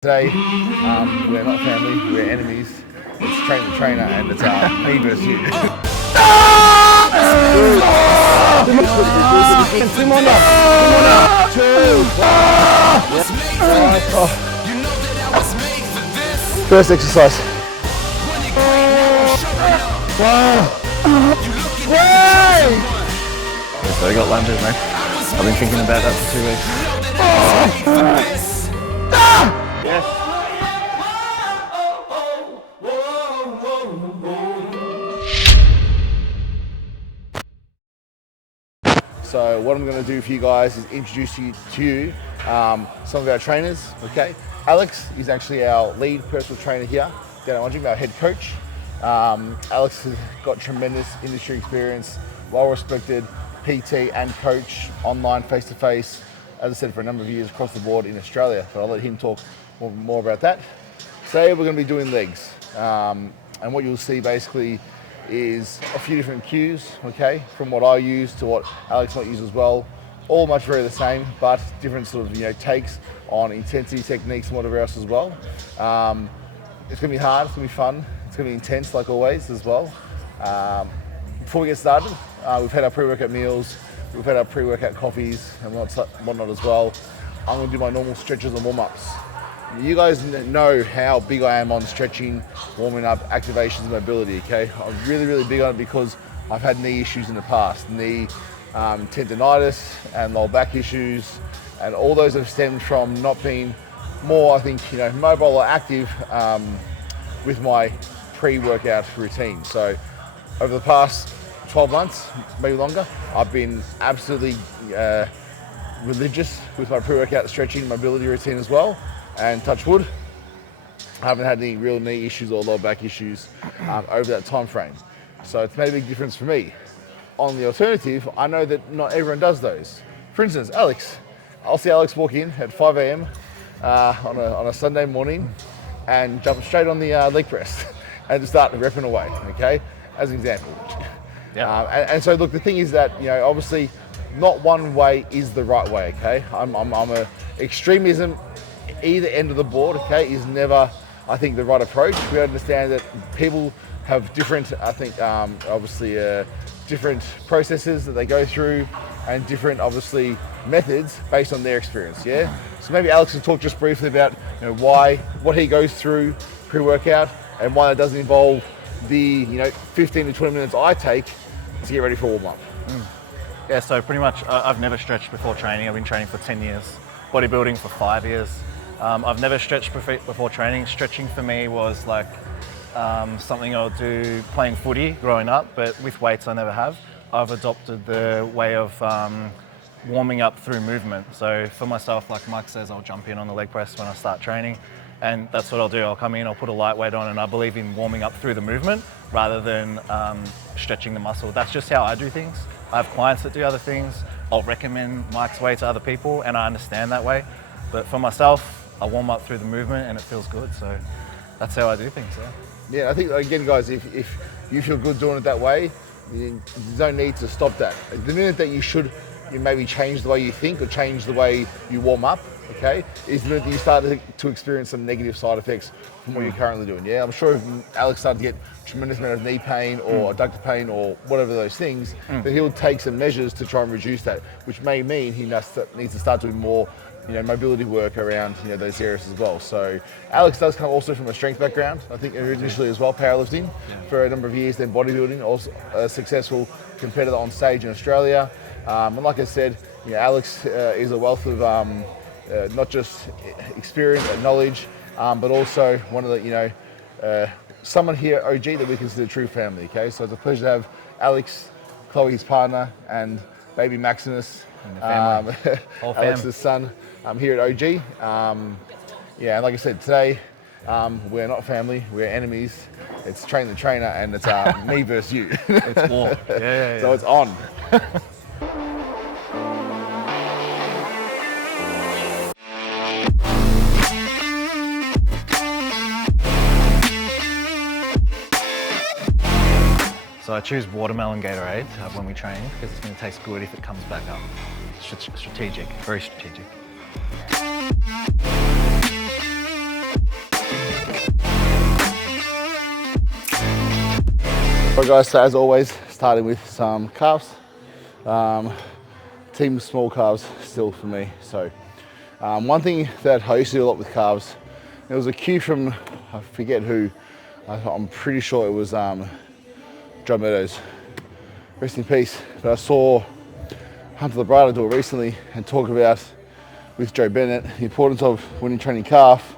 Today, we're not family, we're enemies. It's train the trainer and it's me versus you. First exercise. So I got lunges, mate. I've been thinking about that for 2 weeks. Yes. So what I'm going to do for you guys is introduce you to some of our trainers, okay? Alex is actually our lead personal trainer here down at OneGym, our head coach. Alex has got tremendous industry experience, well-respected PT and coach, online, face-to-face, as I said, for a number of years across the board in Australia, but I'll let him talk more about that. Today we're going to be doing legs, and what you'll see basically is a few different cues, okay, from what I use to what Alex might use as well. All much very the same, but different sort of takes on intensity techniques and whatever else as well. It's going to be hard, it's going to be fun, it's going to be intense like always as well. Before we get started, we've had our pre-workout meals, we've had our pre-workout coffees and whatnot as well. I'm going to do my normal stretches and warm-ups. You guys know how big I am on stretching, warming up, activations and mobility, okay? I'm really big on it because I've had knee issues in the past. Knee tendonitis and lower back issues, and all those have stemmed from not being more, I think, mobile or active with my pre-workout routine. So over the past 12 months, maybe longer, I've been absolutely religious with my pre-workout stretching mobility routine as well. And touch wood, I haven't had any real knee issues or lower back issues over that time frame. So it's made a big difference for me. On the alternative, I know that not everyone does those. For instance, Alex, I'll see Alex walk in at 5 a.m. On a Sunday morning and jump straight on the leg press and just start repping away, okay? As an example. Yeah. And so look, the thing is that, obviously not one way is the right way, okay? I'm a extremism, either end of the board, okay, is never, I think, the right approach. We understand that people have different, I think, obviously, different processes that they go through and different, obviously, methods based on their experience, yeah? So maybe Alex can talk just briefly about, what he goes through pre-workout and why that doesn't involve the, 15 to 20 minutes I take to get ready for warm-up. Yeah, so pretty much I've never stretched before training. I've been training for 10 years, bodybuilding for 5 years. I've never stretched before training. Stretching for me was like something I'll do playing footy growing up, but with weights I never have. I've adopted the way of warming up through movement. So for myself, like Mike says, I'll jump in on the leg press when I start training, and that's what I'll do. I'll come in, I'll put a light weight on, and I believe in warming up through the movement rather than stretching the muscle. That's just how I do things. I have clients that do other things. I'll recommend Mike's way to other people, and I understand that way. But for myself, I warm up through the movement and it feels good. So that's how I do things, yeah. Yeah, I think, again, guys, if you feel good doing it that way, there's no need to stop that. The minute that you maybe change the way you think or change the way you warm up, okay, is the minute that you start to experience some negative side effects from what you're currently doing. Yeah, I'm sure if Alex started to get a tremendous amount of knee pain or adductor pain or whatever those things, that he'll take some measures to try and reduce that, which may mean he needs to start doing more mobility work around those areas as well. So Alex does come also from a strength background, I think initially as well, powerlifting for a number of years, then bodybuilding, also a successful competitor on stage in Australia. And like I said, Alex is a wealth of not just experience and knowledge, but also one of the, someone here, OG, that we consider true family, okay? So it's a pleasure to have Alex, Chloe, his partner, and baby Maximus, Alex's son, here at OG. And like I said, today we're not family, we're enemies. It's train the trainer and it's me versus you. It's war. Yeah. So it's on. So I choose watermelon Gatorade when we train because it's going to taste good if it comes back up. Strategic, very strategic. Right guys, so as always, starting with some calves. Team small calves still for me. So one thing that I used to do a lot with calves, there was a cue from, I forget who, I'm pretty sure it was John Meadows, rest in peace. But I saw Hunter Labrada do it recently and talk about, with Joe Bennett, the importance of when you're training calf,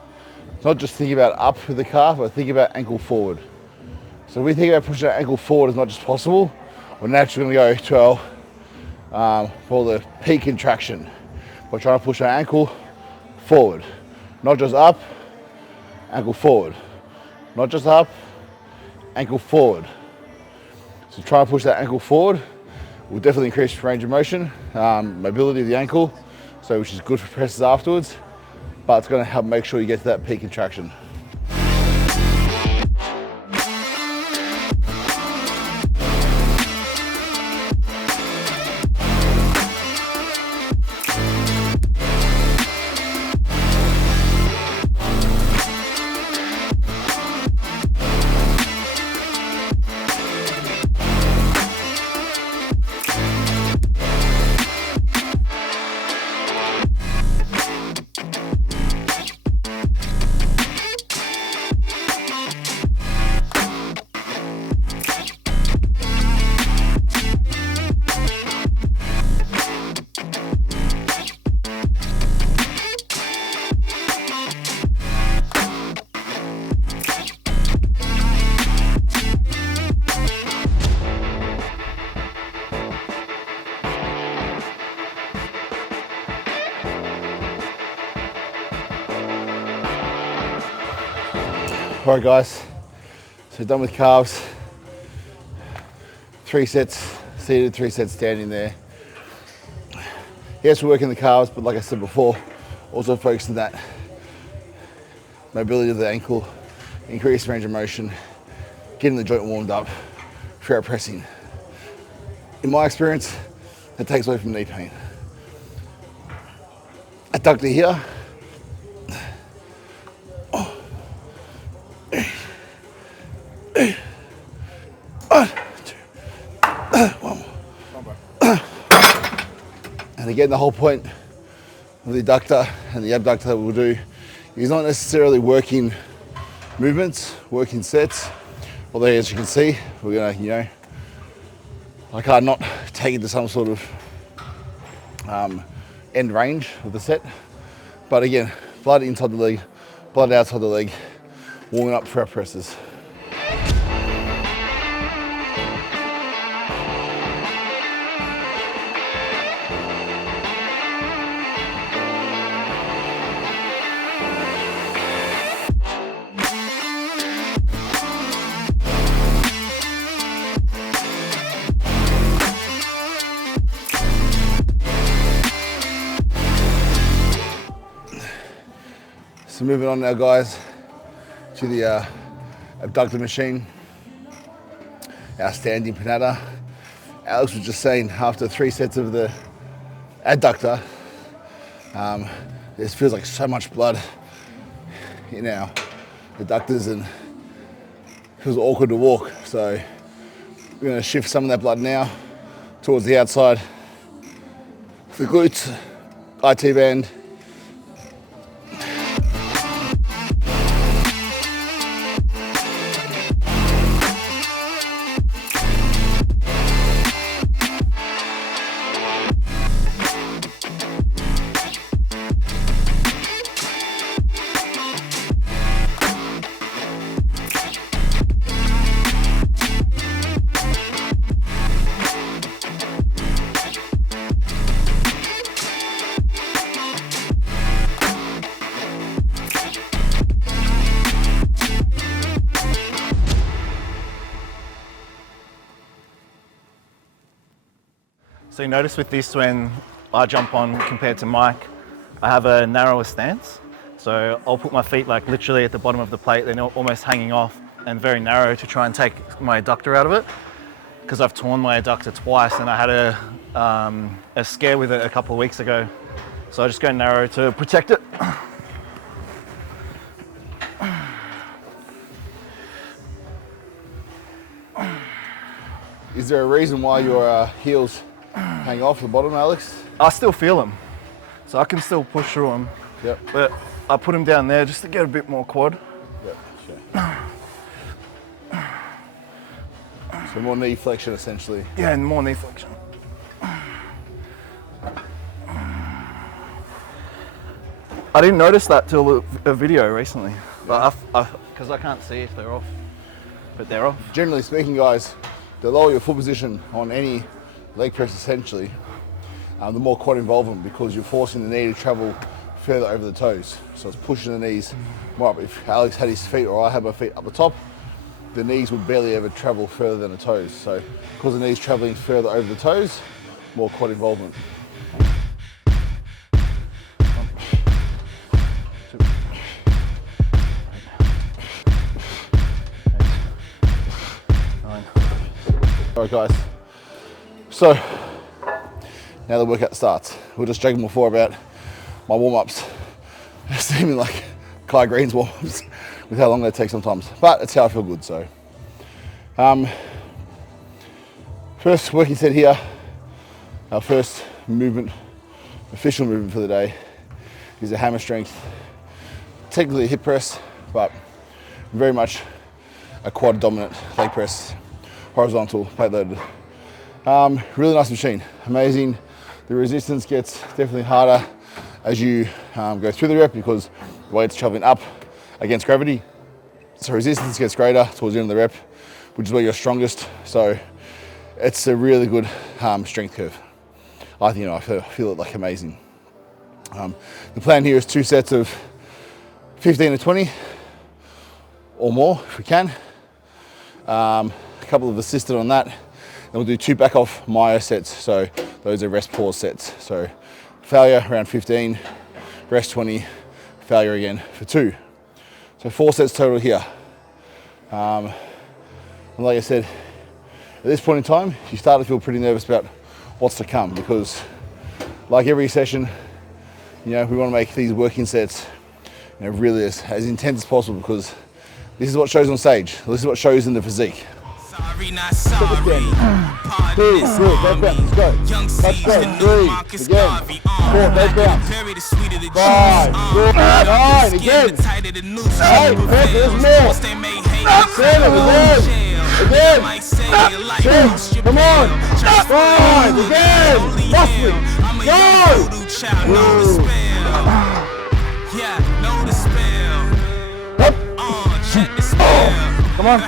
not just thinking about up with the calf, but thinking about ankle forward. So we think about pushing our ankle forward as much as possible. We're naturally going to go to our, for the peak contraction. We're trying to push our ankle forward, not just up, ankle forward, not just up, ankle forward. So try to push that ankle forward will definitely increase range of motion, mobility of the ankle, so which is good for presses afterwards, but it's going to help make sure you get to that peak contraction. All right guys, so done with calves. 3 sets seated, 3 sets standing there. Yes, we're working the calves, but like I said before, also focusing on that mobility of the ankle, increased range of motion, getting the joint warmed up for our pressing. In my experience, that takes away from knee pain. Adductor here. And again, the whole point of the adductor and the abductor that we'll do is not necessarily working movements, working sets. Although as you can see, we're gonna, you know, like I'm not taking to some sort of end range of the set. But again, blood inside the leg, blood outside the leg, warming up for our presses. So moving on now guys to the abductor machine, our standing pinata. Alex was just saying after 3 sets of the adductor, this feels like so much blood in our adductors and it feels awkward to walk. So we're going to shift some of that blood now towards the outside, the glutes, IT band. So you notice with this, when I jump on compared to Mike, I have a narrower stance. So I'll put my feet like literally at the bottom of the plate, they're almost hanging off and very narrow to try and take my adductor out of it. Because I've torn my adductor twice and I had a scare with it a couple of weeks ago. So I just go narrow to protect it. Is there a reason why your heels hang off the bottom, Alex? I still feel them, so I can still push through them. Yep. But I put them down there just to get a bit more quad. Yep. Sure. So more knee flexion, essentially. Yeah, and more knee flexion. I didn't notice that till a video recently, but because I can't see if they're off, but they're off. Generally speaking, guys, the lower your foot position on any leg press, essentially, the more quad involvement, because you're forcing the knee to travel further over the toes. So it's pushing the knees more up. If Alex had his feet or I had my feet up the top, the knees would barely ever travel further than the toes. So because the knees traveling further over the toes, more quad involvement. All right, guys. So now the workout starts. We were just joking before about my warm-ups seeming like Kai Green's warm-ups with how long they take sometimes, but it's how I feel good. So first working set here, our first movement, official movement for the day, is a hammer strength, technically a hip press, but very much a quad dominant leg press, horizontal, plate loaded. Really nice machine, amazing. The resistance gets definitely harder as you go through the rep because the weight's traveling up against gravity. So resistance gets greater towards the end of the rep, which is where you're strongest. So it's a really good strength curve. I think, I feel it like amazing. The plan here is 2 sets of 15 to 20 or more if we can. A couple of assisted on that. Then we'll do 2 back off myo sets. So those are rest pause sets. So failure around 15, rest 20, failure again for 2. So 4 sets total here. And like I said, at this point in time, you start to feel pretty nervous about what's to come, because like every session, we want to make these working sets really as intense as possible, because this is what shows on stage. This is what shows in the physique. Sorry, not sorry. Two, let's go. Let's go. 3, again. 4, back down. 5, 4, 9, again. 8, there's more. 7, again. 6, come on. 5, again. Muscling. Go. Come on.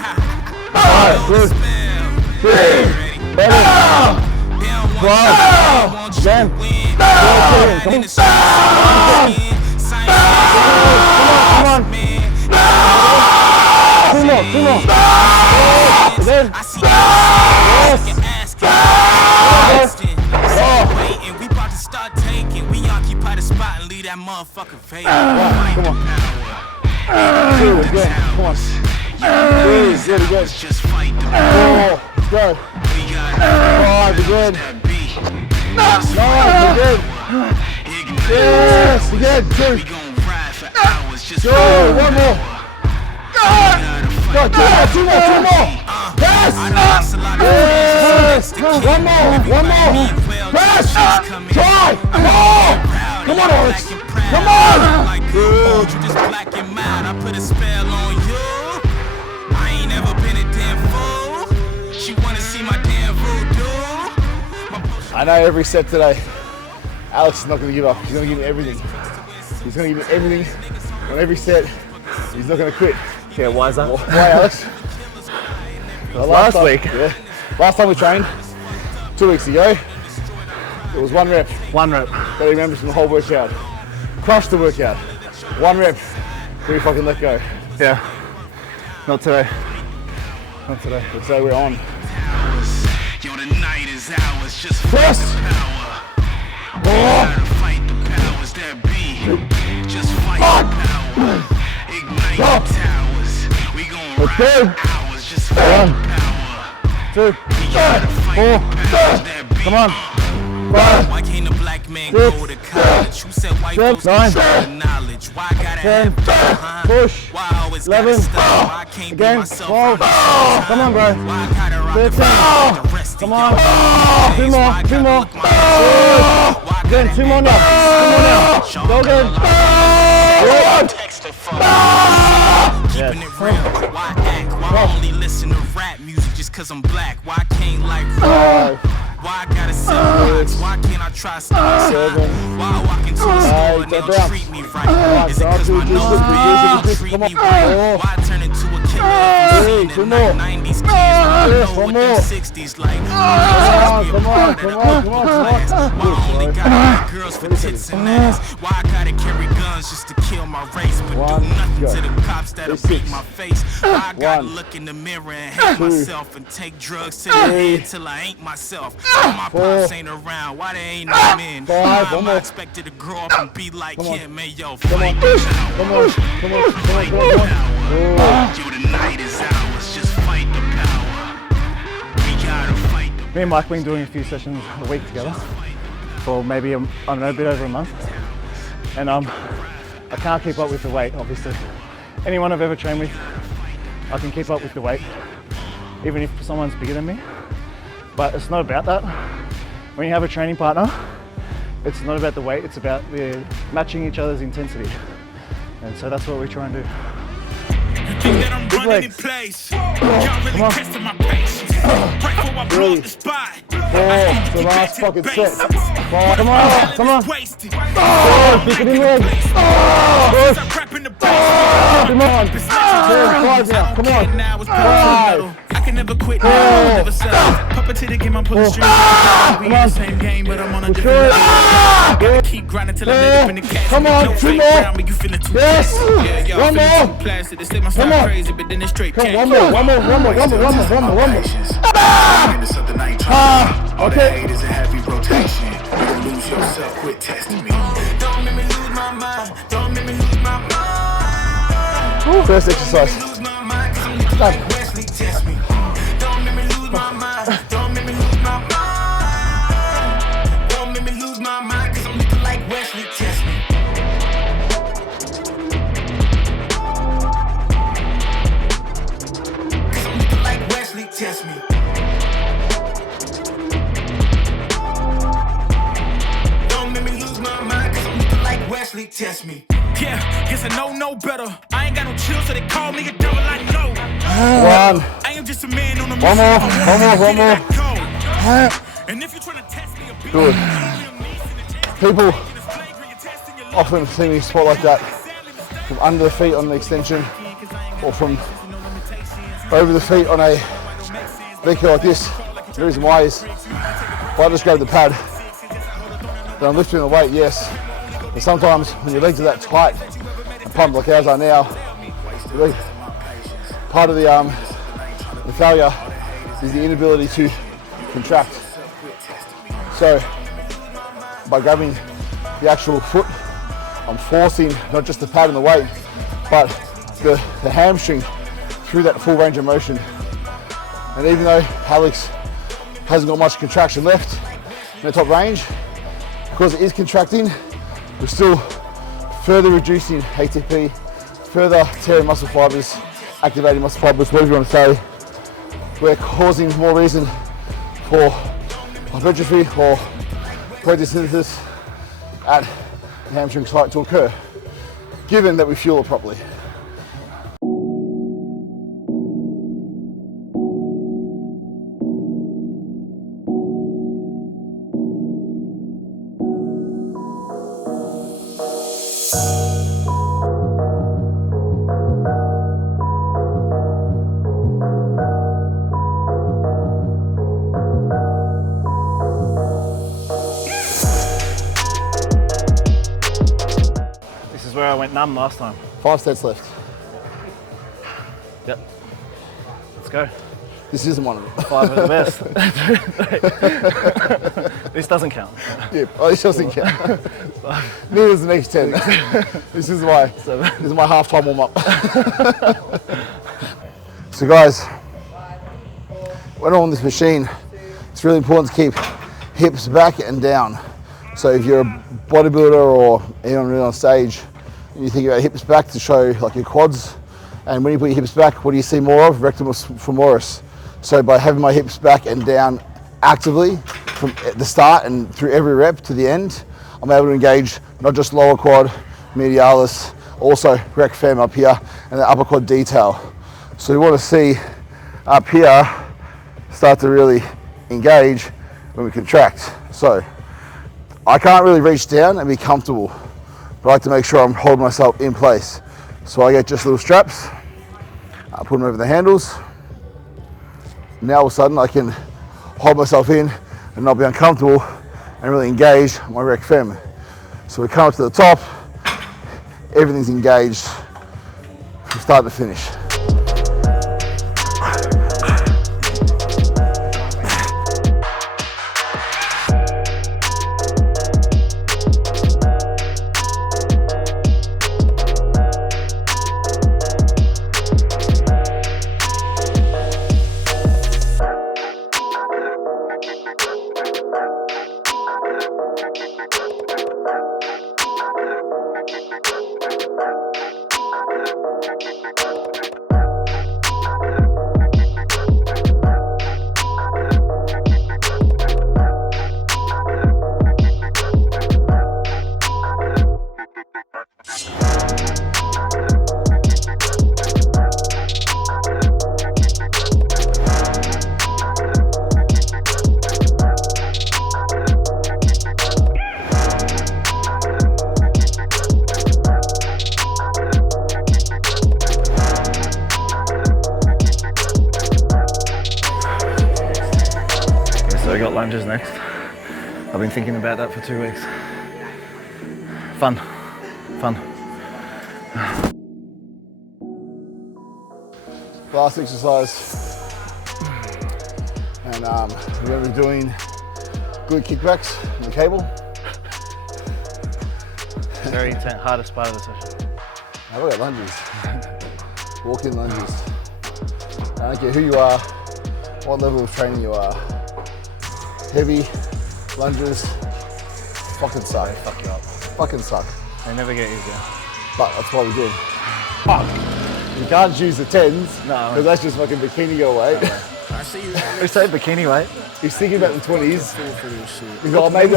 5, good. 3, 7, 12, 10, 14, come on. Come on. 2 more. Again. And we about to start taking. We occupy the spot and leave that motherfucker vacant. Come on. 2 again. Come on. 3, good again. 4, go. 5 again. 9 again. Yes, again. 2. Go, 1 more. Go, 2 more. Yes. Yes. 1 more. Press. Try. Come on, Alex. Come on. Good. You just black and mad. I put a spell on you. I ain't never been a damn fool. She wanna see my damn voodoo. I know every set today, Alex is not going to give up. He's going to give me everything. He's going to give me everything on every set. He's not going to quit. Yeah, why is that? Why, Alex? Last week. Yeah. Last time we trained, 2 weeks ago, it was 1 rep. 1 rep. That he remembers from the whole workout. Crushed the workout. 1 rep. Then we fucking let go. Yeah. Not today. Not today. But so we're on. Yo, the night is ours. Just Press. fight the powers that be. Just fight the power. Ignite the towers. We gon' ride hours. Just fight the power. 2, 4, come on. 5, Why can't a black man go to college? Who said white folks need the knowledge? Why I gotta 10, have push, Why I always 11, gotta stop? Why I can't be again, myself? 12, come on, bro. Why I gotta rock the 13, rest Come on. Two more. Good, two more now. Go good. Keeping it real. Why act? Why only listen to rap music just cause I'm black? Why can't like rap? Why I gotta sell rocks? Why can't I try stars? Why I walk into a store and they don't treat me right? Is it cause my nose big? They treat me right? Why I turn into a killer in the 90s kids? When I know what them 60s like. Come on. Why I only got black girls for tits and ass? Why I gotta carry guns just to kill my race, but do nothing to the cops that'll beat my face? Why I gotta look in the mirror and hate myself and take drugs to the head till I ain't myself? Why my pops ain't around? Why they ain't no men? Why am I expected to grow up and be like him? Man, yo, fight the power. Come on. Fight the power. Yo, the night is ours. Just fight the power. We gotta fight the power. Me and Mike been doing a few sessions a week together for maybe, I don't know, a bit over a month. And I can't keep up with the weight, obviously. Anyone I've ever trained with, I can keep up with the weight, even if someone's bigger than me. But it's not about that. When you have a training partner, it's not about the weight, it's about the matching each other's intensity. And so that's what we try and do. You think that I'm running in place? Y'all really testing my patience. Right before I blow up the spot. The last fucking set. Come on. Pick it in leg. Come on. Five. I can never quit, never settle. Papa to the game, I'm pulling strings. We in the same game, but I'm on a different level. Gotta keep grinding till I let up in the cash. Come on, two more. Yes. One more. Plastic, they say my style crazy, but then it's straight cash. One more. All the haters in heavy rotation. You gon' lose yourself, quit testing me. Don't make me lose my mind. Don't make me lose my mind. First exercise. Lose my mind, cause I'm looking like Wesley, test me. Don't make me lose my mind. Don't make me lose my mind. Don't make me lose my mind, cause I'm looking like Wesley, test me. Cause I'm looking like Wesley, test me. Wesley test me. Yeah, guess I know no better. I ain't got no chill, so they call me a devil. I know. One. I am just a man on a One more. And if you're trying to test me a bit, Good. People often see me spot like that from under the feet on the extension or from over the feet on a leg like this. The reason why is if I just grab the pad, then I'm lifting the weight, yes. But sometimes when your legs are that tight and pumped like ours are now, part of the failure is the inability to contract. So by grabbing the actual foot, I'm forcing not just the pad and the weight, but the hamstring through that full range of motion. And even though Alex hasn't got much contraction left in the top range, because it is contracting, we're still further reducing ATP, further tearing muscle fibers, activating muscle fibers, whatever you want to say. We're causing more reason for hypertrophy or protein synthesis at the hamstring site to occur, given that we fuel it properly. Where I went numb last time. 5 sets left. Yep. Let's go. This isn't one of them. 5 are the best. This doesn't count. Yeah, this doesn't count. Neither does the next 10. This is my halftime warm up. So guys, when on this machine, it's really important to keep hips back and down. So if you're a bodybuilder or anyone really on stage, you think about hips back to show like your quads, and when you put your hips back, what do you see more of? Rectum femoris. So by having my hips back and down actively from the start and through every rep to the end, I'm able to engage not just lower quad, medialis, also rec fem up here, and the upper quad detail. So you want to see up here start to really engage when we contract. So I can't really reach down and be comfortable, but I like to make sure I'm holding myself in place. So I get just little straps, I put them over the handles. Now all of a sudden I can hold myself in and not be uncomfortable and really engage my rec fem. So we come up to the top, everything's engaged from start to finish. So I got lunges next. I've been thinking about that for 2 weeks. Fun. Last exercise, and we're going to be doing glute kickbacks on the cable. Very intense, hardest part of the session. I've got lunges, walk-in lunges. I don't care who you are, what level of training you are. Heavy lunges fucking suck. They fuck you up. Fucking suck. They never get easier. But that's why we do. Fuck. You can't choose the 10s, No. because that's just fucking bikini girl weight. Who said bikini weight? He's thinking about the 20s. He's like, maybe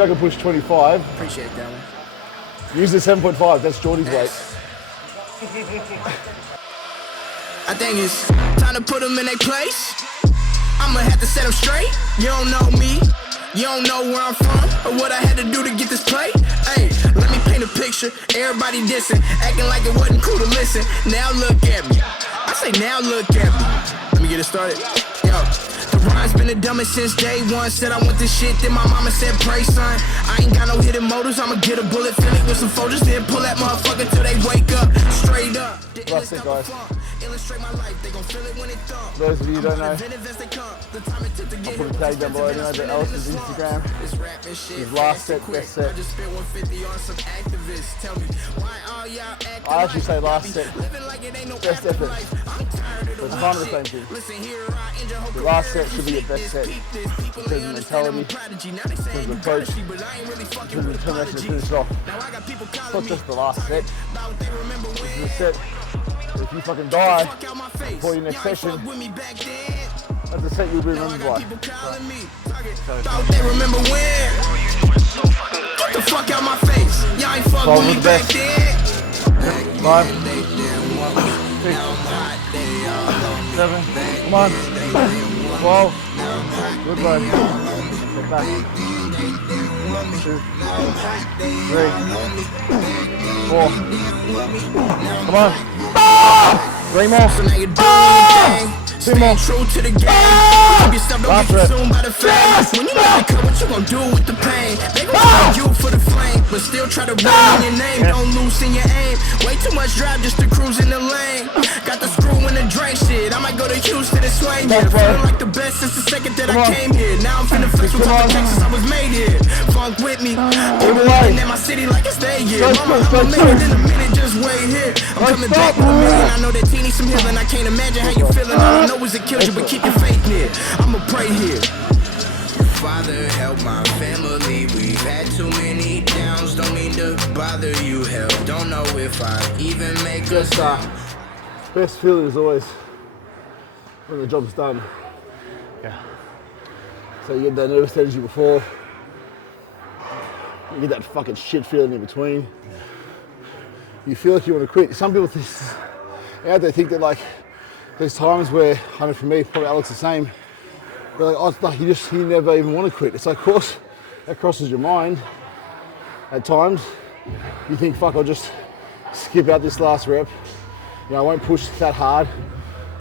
I can push 25. Appreciate that one. Use the 7.5, that's Jordy's weight. I think it's time to put them in their place. I'ma have to set them straight. You don't know me, you don't know where I'm from, or what I had to do to get this plate. Hey, let me paint a picture. Everybody dissing, acting like it wasn't cool to listen. Now look at me. I say now look at me. Let me get it started. Yo, the rhyme's been the dumbest since day one. Said I want this shit, then my mama said pray son. I ain't got no hidden motives, I'ma get a bullet, fill it with some folders, then pull that motherfucker till they wake up. Straight up. That's it, guys. Illustrate my life, they gon' feel it when it thump. Those of you who don't know, I'll put a tag down below anyway, but Alex's Instagram. His last set, best set. I actually say last set, best effort. So it's kind of the same thing. The last set should be your best set. Because of mentality, because of approach, because of determination to finish off. It's not just the last set. This is a set. If you fucking die before your next session, that's the set you'll be remembered by. They remember when? Get the fuck out my face. Y'all ain't fuck with me back then. 5, 6, 7, come on. 12, good bro. Get back. 2, 3, 4, come on. 3 more. So now you're doing 2 more. true to the game. You stop, don't Last get rep. consumed by the fame. When you make it cut, what you gon' do with the pain? They gon' call you for the flame, but still try to run in your name. Don't loosen your aim. Way too much drive just to cruise in the lane. Got the screw in the drain shit. I might go to Houston and swing here. Feeling like the best since the second that I came here. Now I'm finna flex with all the Texas I was made here. Funk with me. People living in my city like it's their year. Mama, I'ma make it in a minute, just wait here. I'm coming back with a million. I know that T needs some healing. I can't imagine how you feeling. All I know is it kills you, but keep your faith near. I'ma pray here. Father, help my family. We've had too many downs. Don't mean to bother you. Help. Don't know if I even make a stop. Best feeling is always when the job's done. Yeah. So you get that nervous energy before, you get that fucking shit feeling in between. You feel like you want to quit. Some people out there think that like, there's times where, I know for me, probably Alex the same, they're like, oh, it's like you never even want to quit. It's like, of course, that crosses your mind at times. You think, fuck, I'll just skip out this last rep. You know, I won't push that hard.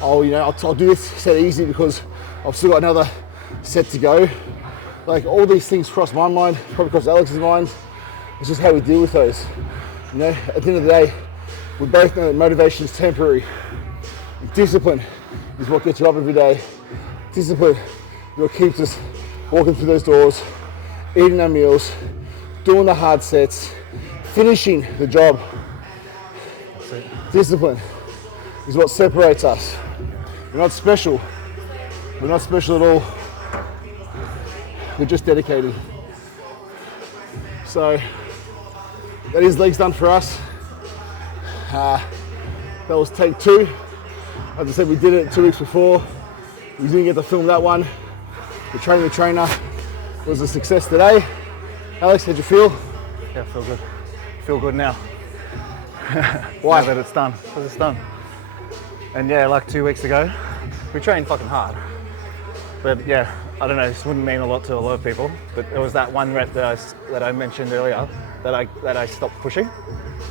I'll do this set easy because I've still got another set to go. Like, all these things cross my mind, probably cross Alex's mind. It's just how we deal with those. You know, at the end of the day, we both know that motivation is temporary. Discipline is what gets you up every day. Discipline is what keeps us walking through those doors, eating our meals, doing the hard sets, finishing the job. Discipline is what separates us. We're not special. We're not special at all. We're just dedicated. So that is legs done for us. That was take 2. As I said, we did it 2 weeks before. We didn't get to film that one. The trainer was a success today. Alex, how'd you feel? Yeah, I feel good. Feel good now. Why? Now that it's done, because it's done. And yeah, like 2 weeks ago, we trained fucking hard. But yeah, I don't know, this wouldn't mean a lot to a lot of people, but it was that one rep that I mentioned earlier that I stopped pushing,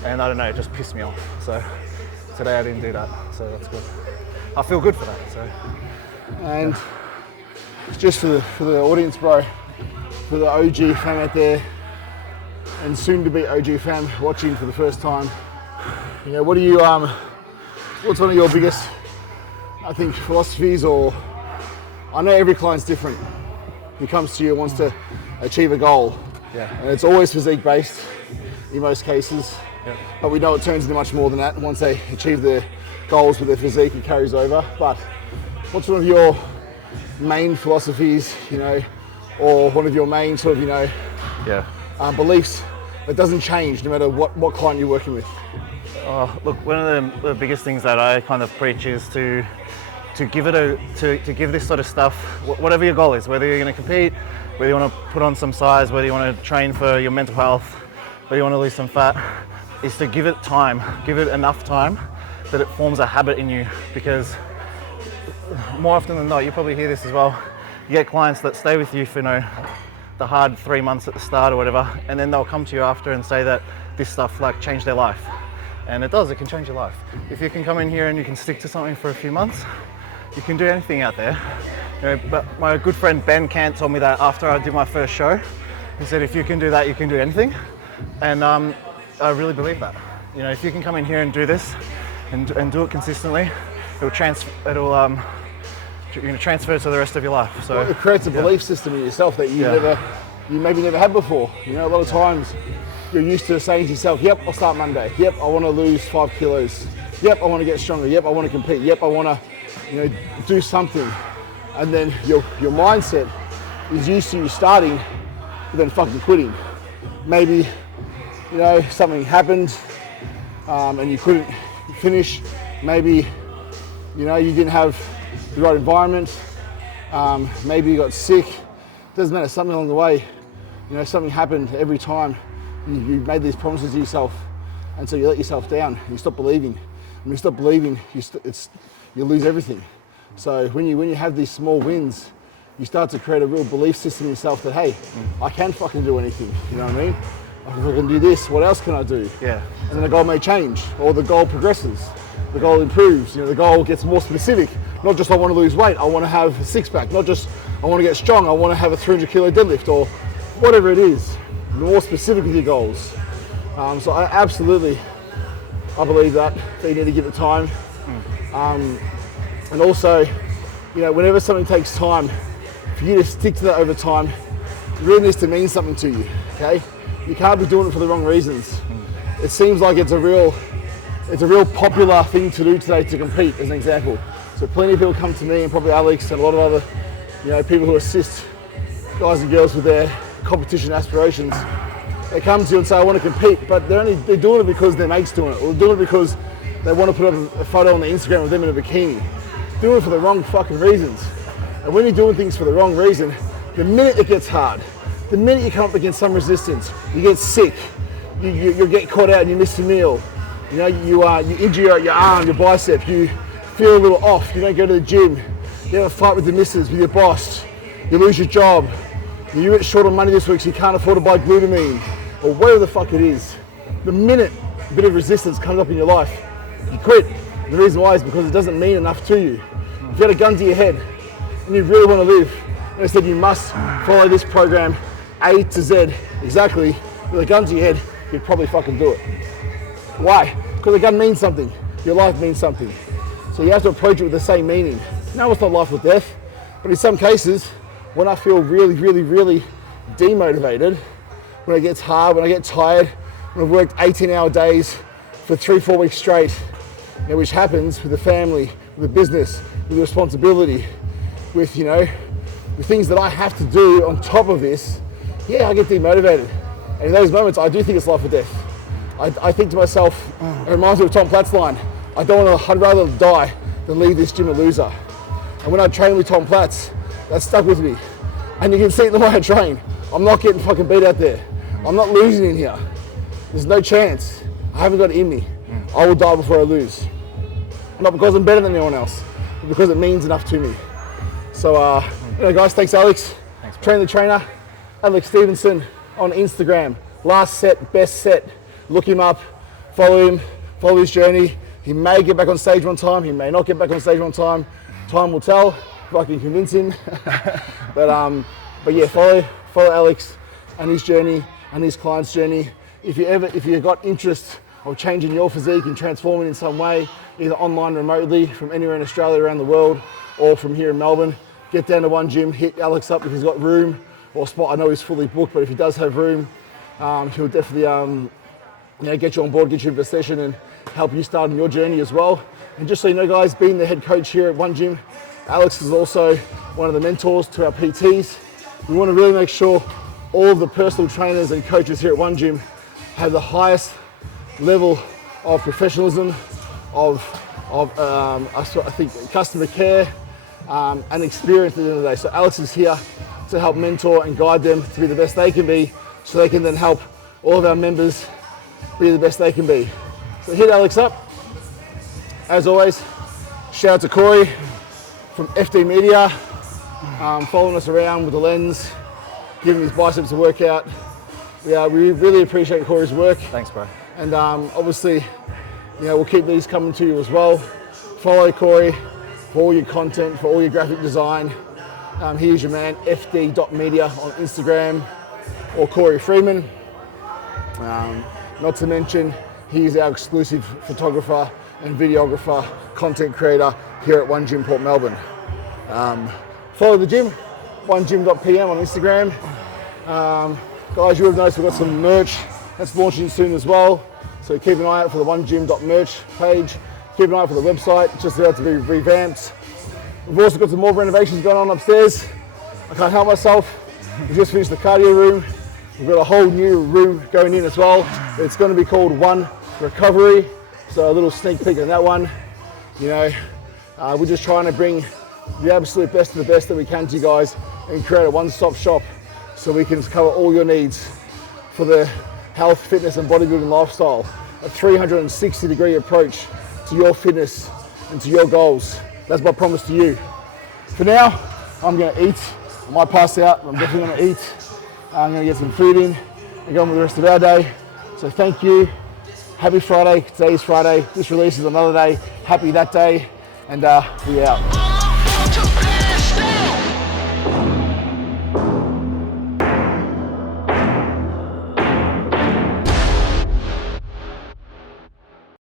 and I don't know, it just pissed me off. So today I didn't do that, so that's good. I feel good for that. So. And just for the audience, bro, for the OG fan out there, and soon to be OG fan watching for the first time, you know, what do you what's one of your biggest, I think, philosophies? Or I know every client's different. He comes to you and wants to achieve a goal. Yeah. And it's always physique based in most cases. Yeah. But we know it turns into much more than that. Once they achieve their goals with their physique, it carries over. But what's one of your main philosophies, you know, or one of your main sort of, you know, beliefs that doesn't change no matter what client you're working with? Look, one of the biggest things that I kind of preach is to give this sort of stuff, whatever your goal is, whether you're going to compete, whether you want to put on some size, whether you want to train for your mental health, whether you want to lose some fat, is to give it time, give it enough time that it forms a habit in you. Because more often than not, you probably hear this as well, you get clients that stay with you for, you know, the hard 3 months at the start or whatever, and then they'll come to you after and say that this stuff like changed their life. And it does, it can change your life. If you can come in here and you can stick to something for a few months, you can do anything out there. You know, but my good friend Ben Cant told me that after I did my first show. He said, if you can do that, you can do anything. And I really believe that. You know, if you can come in here and do this and do it consistently, it'll transfer to the rest of your life. So well, it creates a belief system in yourself that you maybe never had before. You know, a lot of times you're used to saying to yourself, yep, I'll start Monday. Yep, I want to lose 5 kilos. Yep, I want to get stronger. Yep, I want to compete. Yep, I want to, you know, do something. And then your mindset is used to you starting, but then fucking quitting. Maybe, you know, something happened and you couldn't finish. Maybe, you know, you didn't have the right environment. Maybe you got sick. Doesn't matter, something along the way. You know, something happened every time. You made these promises to yourself, and so you let yourself down. You stop believing. When you stop believing, you lose everything. So when you have these small wins, you start to create a real belief system in yourself that, hey, I can fucking do anything. You know what I mean? If I can do this, what else can I do? Yeah. And then the goal may change, or the goal progresses. The goal improves. You know, the goal gets more specific. Not just I want to lose weight. I want to have a six pack. Not just I want to get strong. I want to have a 300 kilo deadlift, or whatever it is. The more specific with your goals. So I believe that you need to give it time. And also, you know, whenever something takes time, for you to stick to that over time, it really needs to mean something to you, okay? You can't be doing it for the wrong reasons. It seems like it's a real popular thing to do today to compete, as an example. So plenty of people come to me, and probably Alex and a lot of other, you know, people who assist guys and girls with their competition aspirations. They come to you and say, I want to compete, but they're doing it because their mate's doing it, or they're doing it because they want to put up a photo on the Instagram of them in a bikini. Doing it for the wrong fucking reasons. And when you're doing things for the wrong reason, The minute it gets hard, the minute you come up against some resistance, you get sick, you get caught out and you miss your meal. You know, you injure your arm, your bicep, you feel a little off, you don't go to the gym, you have a fight with the missus, with your boss, you lose your job, you're short on money this week so you can't afford to buy glutamine, or whatever the fuck it is. The minute a bit of resistance comes up in your life, you quit. The reason why is because it doesn't mean enough to you. If you had a gun to your head and you really want to live, and I said you must follow this program A to Z exactly, with a gun to your head, you'd probably fucking do it. Why? Because a gun means something. Your life means something. So you have to approach it with the same meaning. Now it's not life or death, but in some cases, when I feel really, really, really demotivated, when it gets hard, when I get tired, when I've worked 18-hour days for 3-4 weeks straight, you know, which happens with the family, with the business, with the responsibility, with, you know, the things that I have to do on top of this, yeah, I get demotivated. And in those moments, I do think it's life or death. I think to myself, it reminds me of Tom Platt's line, I'd rather die than leave this gym a loser. And when I train with Tom Platts, that stuck with me. And you can see the way I train. I'm not getting fucking beat out there. I'm not losing in here. There's no chance. I haven't got it in me. I will die before I lose. Not because I'm better than anyone else, but because it means enough to me. So, you know, guys, thanks Alex. Thanks, Train the trainer, Alex Stevenson on Instagram. Last set, best set. Look him up, follow him, follow his journey. He may get back on stage one time, he may not get back on stage one time. Time will tell if I can convince him. but yeah, follow Alex and his journey and his client's journey. If you've got interest of changing your physique and transforming in some way, either online, remotely, from anywhere in Australia, around the world, or from here in Melbourne, get down to OneGym, hit Alex up if he's got room or spot. I know he's fully booked, but if he does have room, he'll definitely get you on board, get you into a session and help you start on your journey as well. And just so you know, guys, being the head coach here at OneGym, Alex is also one of the mentors to our PTs. We want to really make sure all of the personal trainers and coaches here at OneGym have the highest level of professionalism, I think customer care and experience at the end of the day. So Alex is here to help mentor and guide them to be the best they can be, so they can then help all of our members be the best they can be. So hit Alex up. As always, shout out to Corey from FD Media, following us around with the lens, giving his biceps a workout. We really appreciate Corey's work. Thanks, bro. And obviously, you know, we'll keep these coming to you as well. Follow Corey for all your content, for all your graphic design. Here's your man, fd.media on Instagram, or Corey Freeman. Not to mention, he's our exclusive photographer and videographer, content creator here at OneGym Port Melbourne. Follow the gym, onegym.pm on Instagram. Guys, you would have noticed we've got some merch that's launching soon as well. So keep an eye out for the onegym.merch page. Keep an eye out for the website, just about to be revamped. We've also got some more renovations going on upstairs. I can't help myself. We just finished the cardio room. We've got a whole new room going in as well. It's going to be called One Recovery. So a little sneak peek on that one. You know, we're just trying to bring the absolute best of the best that we can to you guys and create a one-stop shop so we can cover all your needs for the health, fitness and bodybuilding lifestyle. A 360-degree approach to your fitness and to your goals. That's my promise to you. For now, I'm going to eat. I might pass out, but I'm definitely going to eat. I'm going to get some food in and go on with the rest of our day. So thank you. Happy Friday. Today is Friday. This release is another day. Happy that day. And we out.